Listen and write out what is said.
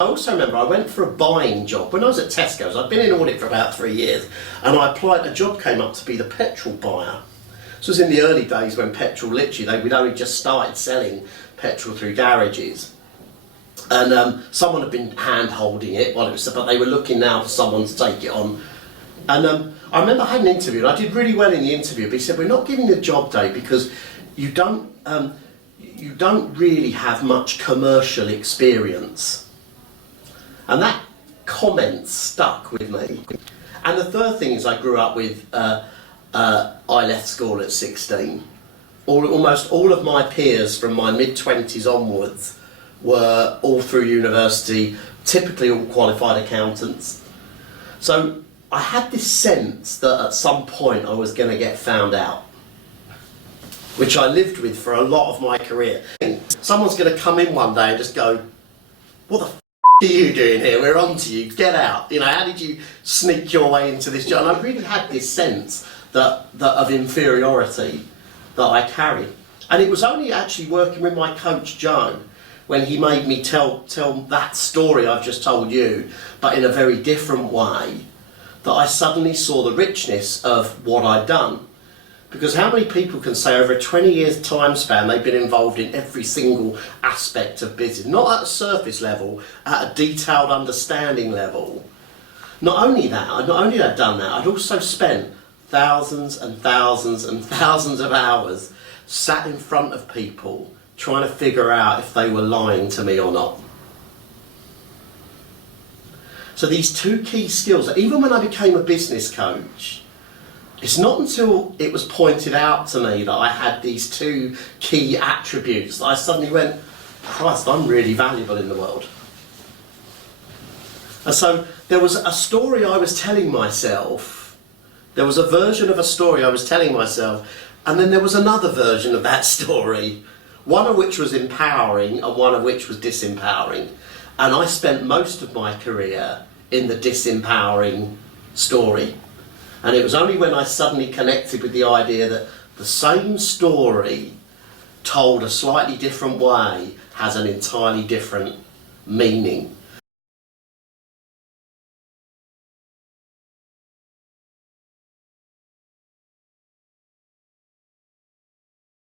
I also remember I went for a buying job when I was at Tesco's. I'd been in audit for about 3 years, and I applied. A job came up to be the petrol buyer. This was in the early days when petrol we'd only just started selling petrol through garages, and someone had been hand holding it while it was, but they were looking now for someone to take it on. And I remember I had an interview, and I did really well in the interview. But he said, "We're not giving you a job, Dave, because you don't really have much commercial experience." And that comment stuck with me. And the third thing is I grew up with, I left school at 16. Almost all of my peers from my mid-20s onwards were all through university, typically all qualified accountants. So I had this sense that at some point I was going to get found out, which I lived with for a lot of my career. Someone's going to come in one day and just go, "What the are you doing here? We're on to you, get out." You know, how did you sneak your way into this job? And I really had this sense that of inferiority that I carried. And it was only actually working with my coach Joe when he made me tell that story I've just told you, but in a very different way, that I suddenly saw the richness of what I'd done. Because how many people can say over a 20 years time span they've been involved in every single aspect of business, not at a surface level, at a detailed understanding level. Not only that, I'd done that, I'd also spent thousands and thousands and thousands of hours sat in front of people trying to figure out if they were lying to me or not. So these two key skills, even when I became a business coach, it's not until it was pointed out to me that I had these two key attributes that I suddenly went, "Christ, I'm really valuable in the world." And so there was a story I was telling myself, there was a version of a story I was telling myself, and then there was another version of that story, one of which was empowering and one of which was disempowering. And I spent most of my career in the disempowering story. And it was only when I suddenly connected with the idea that the same story told a slightly different way has an entirely different meaning.